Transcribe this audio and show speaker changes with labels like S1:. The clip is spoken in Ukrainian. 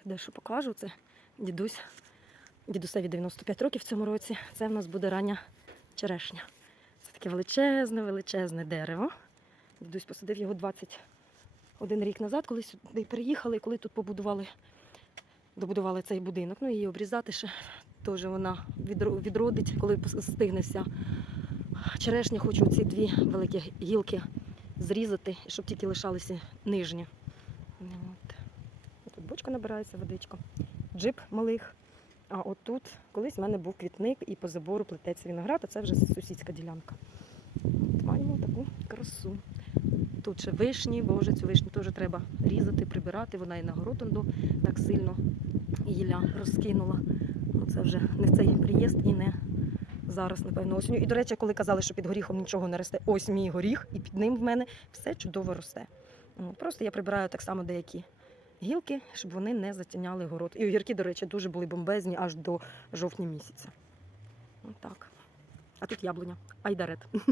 S1: Ще дещо покажу. Це дідусь, дідусеві 95 років в цьому році. Це в нас буде рання черешня. Це таке величезне, величезне дерево. Дідусь посадив його 21 рік назад, коли сюди приїхали, коли тут побудували, добудували цей будинок. Ну, її обрізати ще теж вона відродить, коли пос- стигне вся черешня. Хочу ці дві великі гілки зрізати, щоб тільки лишалися нижні. Бочка набирається, водичка. Джип малих. А отут колись в мене був квітник і по забору плететься виноград, а це вже сусідська ділянка. От маємо таку красу. Тут ще вишні, боже, цю вишню теж треба різати, прибирати. Вона і на горотонду так сильно гілля розкинула. Ну, Це вже не цей приїзд і не зараз, напевно, осінню. І, до речі, коли казали, що під горіхом нічого не росте, ось мій горіх, і під ним в мене все чудово росте. Ну, Просто я прибираю так само деякі гілки, щоб вони не затіняли город. І огірки, до речі, дуже були бомбезні аж до жовтня місяця. Отак. А тут яблуня, айдарет.